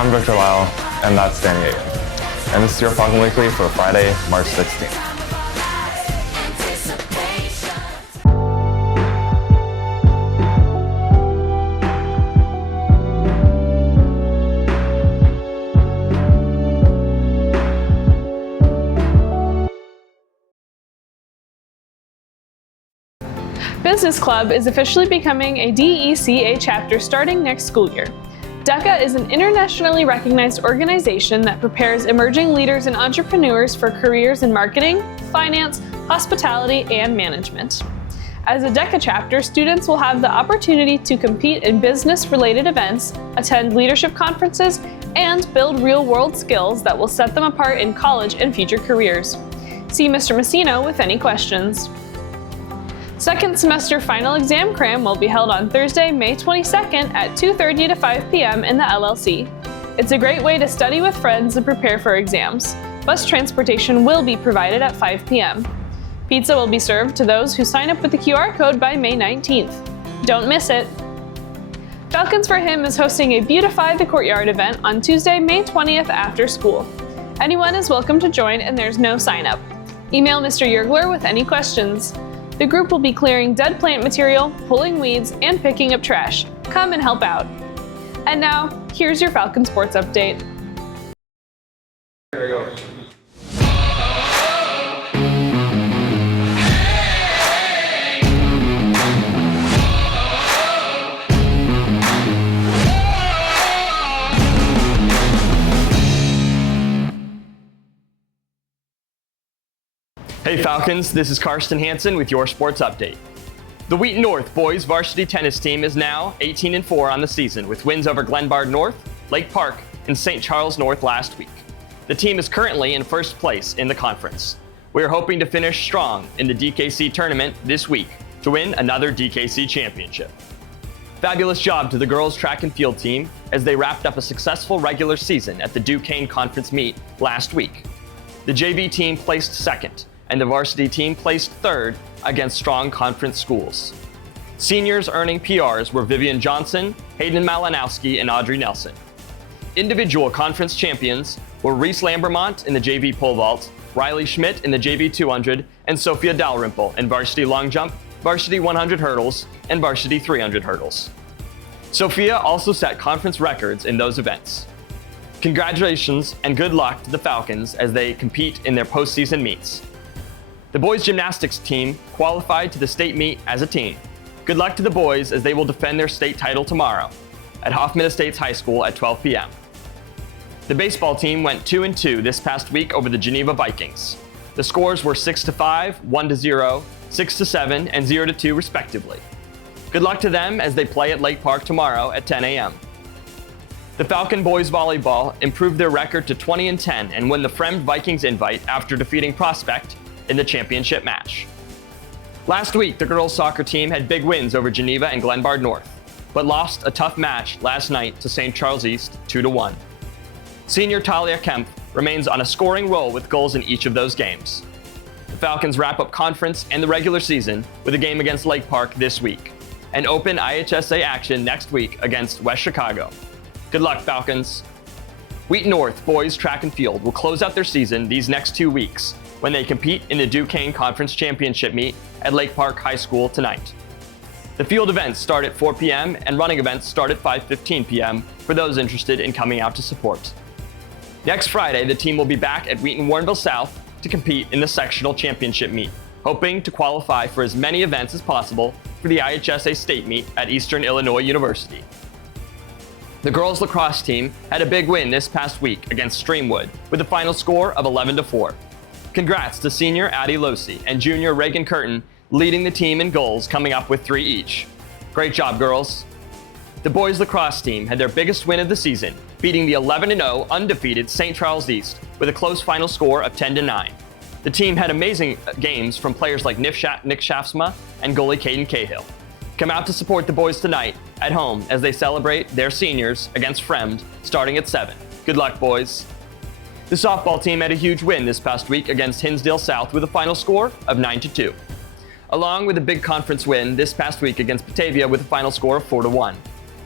I'm Victor Lyle, and that's Danny Aiken. And this is your Falcon Weekly for Friday, March 16th. Business Club is officially becoming a DECA chapter starting next school year. DECA is an internationally recognized organization that prepares emerging leaders and entrepreneurs for careers in marketing, finance, hospitality, and management. As a DECA chapter, students will have the opportunity to compete in business-related events, attend leadership conferences, and build real-world skills that will set them apart in college and future careers. See Mr. Messino with any questions. Second semester final exam cram will be held on Thursday, May 22nd at 2:30 to 5 p.m. in the LLC. It's a great way to study with friends and prepare for exams. Bus transportation will be provided at 5 p.m. Pizza will be served to those who sign up with the QR code by May 19th. Don't miss it! Falcons for Him is hosting a Beautify the Courtyard event on Tuesday, May 20th after school. Anyone is welcome to join and there's no sign up. Email Mr. Yergler with any questions. The group will be clearing dead plant material, pulling weeds, and picking up trash. Come and help out. And now, here's your Falcon Sports Update. Here we go. Hey Falcons, this is Karsten Hansen with your sports update. The Wheaton North boys varsity tennis team is now 18-4 on the season with wins over Glenbard North, Lake Park, and St. Charles North last week. The team is currently in first place in the conference. We are hoping to finish strong in the DKC tournament this week to win another DKC championship. Fabulous job to the girls track and field team as they wrapped up a successful regular season at the Duquesne Conference meet last week. The JV team placed second, and the varsity team placed third against strong conference schools. Seniors earning PRs were Vivian Johnson, Hayden Malinowski, and Audrey Nelson. Individual conference champions were Reese Lambermont in the JV pole vault, Riley Schmidt in the JV 200, and Sophia Dalrymple in varsity long jump, varsity 100 hurdles, and varsity 300 hurdles. Sophia also set conference records in those events. Congratulations and good luck to the Falcons as they compete in their postseason meets. The boys gymnastics team qualified to the state meet as a team. Good luck to the boys as they will defend their state title tomorrow at Hoffman Estates High School at 12 p.m. The baseball team went 2-2 this past week over the Geneva Vikings. The scores were 6-5, 1-0, 6-7, and 0-2 respectively. Good luck to them as they play at Lake Park tomorrow at 10 a.m. The Falcon boys volleyball improved their record to 20-10 and won the Fremd Vikings invite after defeating Prospect in the championship match. Last week, the girls soccer team had big wins over Geneva and Glenbard North, but lost a tough match last night to St. Charles East 2-1. Senior Talia Kemp remains on a scoring roll with goals in each of those games. The Falcons wrap up conference and the regular season with a game against Lake Park this week, and open IHSA action next week against West Chicago. Good luck, Falcons. Wheaton North boys track and field will close out their season these next 2 weeks when they compete in the Duquesne Conference Championship meet at Lake Park High School tonight. The field events start at 4 p.m. and running events start at 5:15 p.m. for those interested in coming out to support. Next Friday, the team will be back at Wheaton Warrenville South to compete in the sectional championship meet, hoping to qualify for as many events as possible for the IHSA state meet at Eastern Illinois University. The girls lacrosse team had a big win this past week against Streamwood with a final score of 11-4. Congrats to senior Addie Losi and junior Reagan Curtin leading the team in goals, coming up with 3 each. Great job, girls. The boys lacrosse team had their biggest win of the season, beating the 11-0 undefeated St. Charles East with a close final score of 10-9. The team had amazing games from players like Nick Shafsma and goalie Caden Cahill. Come out to support the boys tonight at home as they celebrate their seniors against Fremd starting at 7. Good luck, boys. The softball team had a huge win this past week against Hinsdale South with a final score of 9-2. Along with a big conference win this past week against Batavia with a final score of 4-1.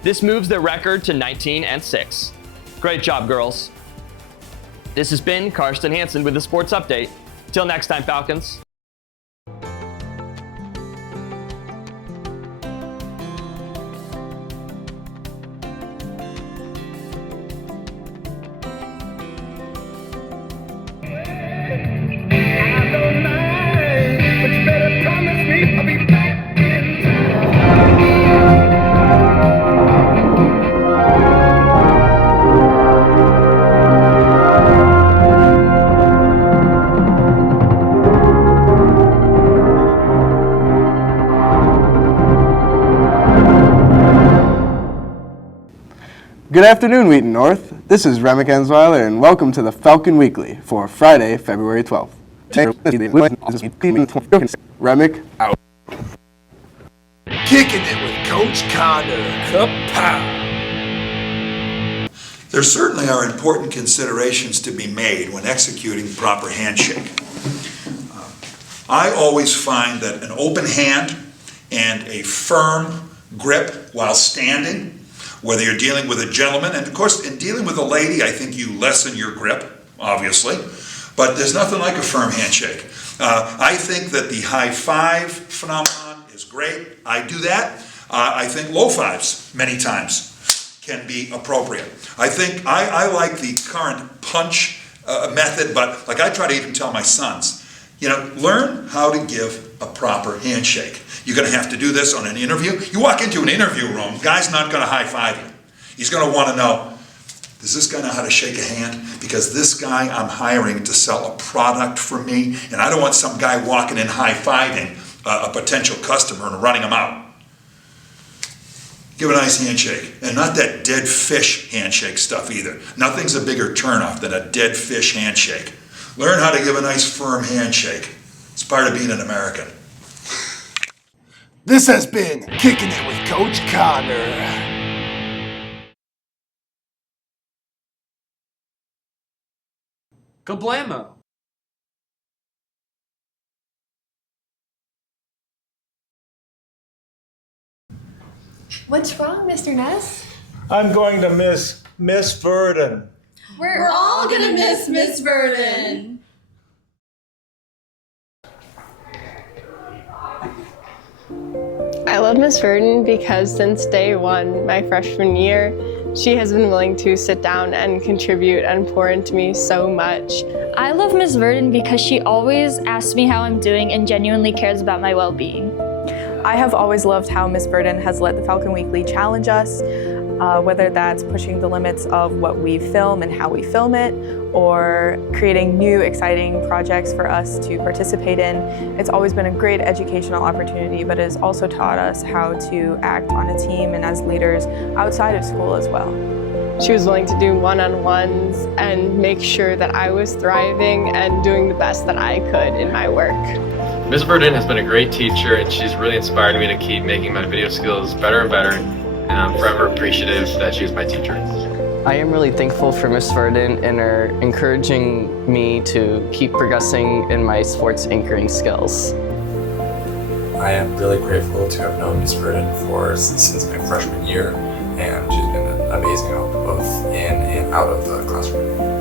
This moves their record to 19-6. Great job, girls. This has been Karsten Hansen with the Sports Update. Till next time, Falcons. Good afternoon, Wheaton North. This is Remick Ensweiler, and welcome to the Falcon Weekly for Friday, February 12th. Remick out. Kicking it with Coach Connor. Kapow! There certainly are important considerations to be made when executing proper handshake. I always find that an open hand and a firm grip while standing, whether you're dealing with a gentleman, and of course in dealing with a lady, I think you lessen your grip, obviously, but there's nothing like a firm handshake. I think that the high five phenomenon is great. I do that. I think low fives many times can be appropriate. I think I like the current punch method, but like I try to even tell my sons, learn how to give a proper handshake. You're going to have to do this on an interview. You walk into an interview room, guy's not going to high five you. He's going to want to know, does this guy know how to shake a hand? Because this guy I'm hiring to sell a product for me, and I don't want some guy walking in high-fiving a potential customer and running him out. Give a nice handshake, and not that dead fish handshake stuff either. Nothing's a bigger turnoff than a dead fish handshake. Learn how to give a nice firm handshake. It's part of being an American. This has been Kicking It with Coach Connor. Kablamo! What's wrong, Mr. Ness? I'm going to miss Miss Verdon. We're all gonna miss Miss Verdon. I love Miss Verdon because since day one, my freshman year, she has been willing to sit down and contribute and pour into me so much. I love Miss Verdon because she always asks me how I'm doing and genuinely cares about my well-being. I have always loved how Miss Verdon has let the Falcon Weekly challenge us, whether that's pushing the limits of what we film and how we film it, or creating new exciting projects for us to participate in. It's always been a great educational opportunity, but it has also taught us how to act on a team and as leaders outside of school as well. She was willing to do one-on-ones and make sure that I was thriving and doing the best that I could in my work. Ms. Verdon has been a great teacher, and she's really inspired me to keep making my video skills better and better, and I'm forever appreciative that she was my teacher. I am really thankful for Ms. Verdon and her encouraging me to keep progressing in my sports anchoring skills. I am really grateful to have known Ms. Verdon since my freshman year, and she's been an amazing help both in and out of the classroom.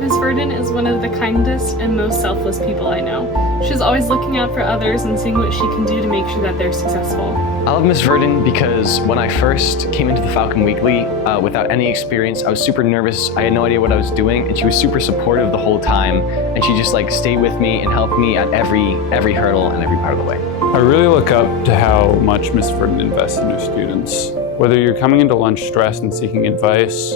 Ms. Verdon is one of the kindest and most selfless people I know. She's always looking out for others and seeing what she can do to make sure that they're successful. I love Ms. Verdon because when I first came into the Falcon Weekly, without any experience, I was super nervous. I had no idea what I was doing, and she was super supportive the whole time. And she just stayed with me and helped me at every hurdle and every part of the way. I really look up to how much Ms. Verdon invests in her students. Whether you're coming into lunch stressed and seeking advice,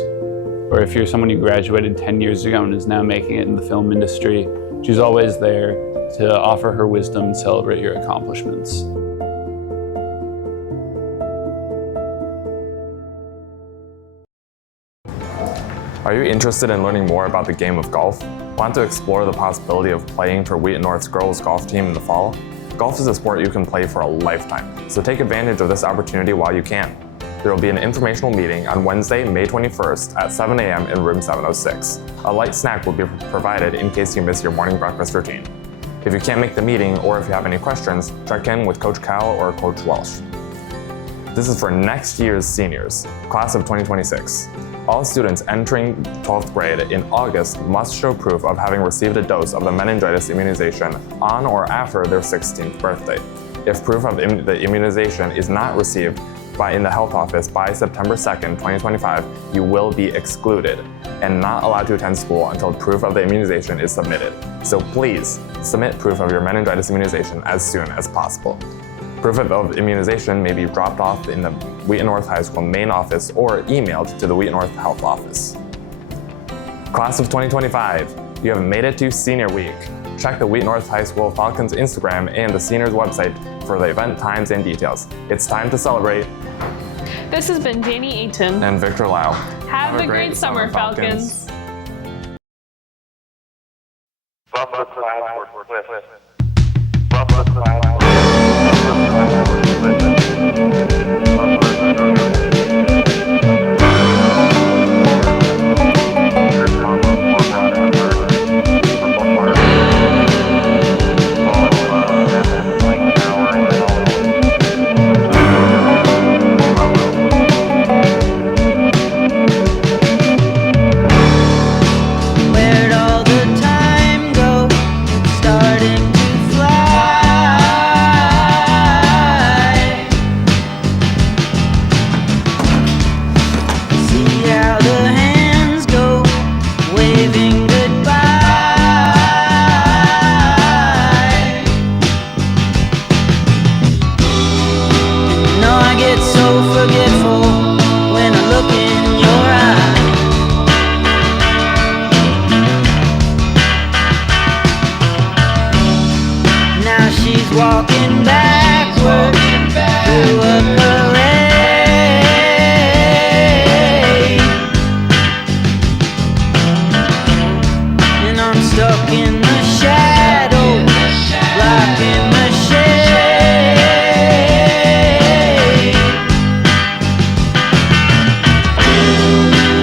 or if you're someone who graduated 10 years ago and is now making it in the film industry, she's always there to offer her wisdom and celebrate your accomplishments. Are you interested in learning more about the game of golf? Want to explore the possibility of playing for Wheaton North's girls golf team in the fall? Golf is a sport you can play for a lifetime, so take advantage of this opportunity while you can. There will be an informational meeting on Wednesday, May 21st at 7 a.m. in room 706. A light snack will be provided in case you miss your morning breakfast routine. If you can't make the meeting or if you have any questions, check in with Coach Cal or Coach Welsh. This is for next year's seniors, class of 2026. All students entering 12th grade in August must show proof of having received a dose of the meningitis immunization on or after their 16th birthday. If proof of the immunization is not received in the health office by September 2nd, 2025, you will be excluded and not allowed to attend school until proof of the immunization is submitted. So please submit proof of your meningitis immunization as soon as possible. Proof of immunization may be dropped off in the Wheaton North High School main office or emailed to the Wheaton North Health Office. Class of 2025, you have made it to Senior Week. Check the Wheaton North High School Falcons Instagram and the seniors website for the event times and details. It's time to celebrate. This has been Danny Ayton And Victor Lau. Have a great summer, Falcons. Walking backward through a parade, and I'm stuck in the shadow, blocking the shade.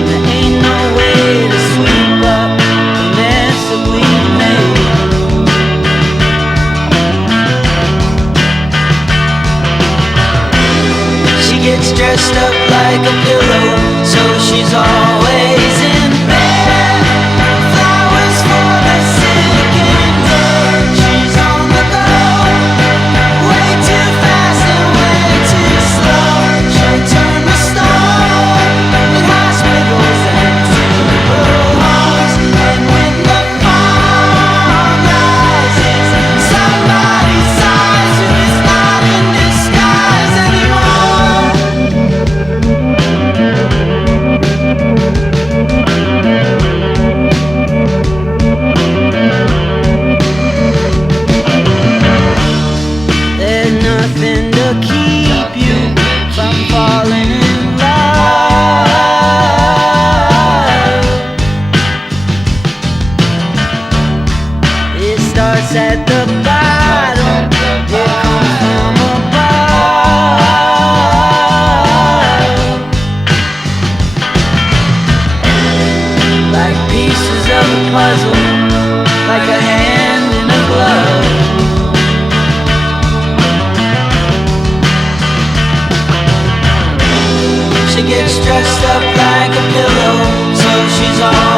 There ain't no way to sweep up the mess that we made. Gets dressed up like a pillow, so she's always in bed. Flowers for the sick and dead. She's on the go, way too fast and way too slow. She'll turn the stone with hospitals and funeral homes. And when the fall rises, somebody sighs who is not in disguise anymore. There's nothing to keep you from falling in love. It starts at the bottom, it comes from above. Like pieces of a puzzle, like a hand in a glove. She gets dressed up like a pillow, so she's all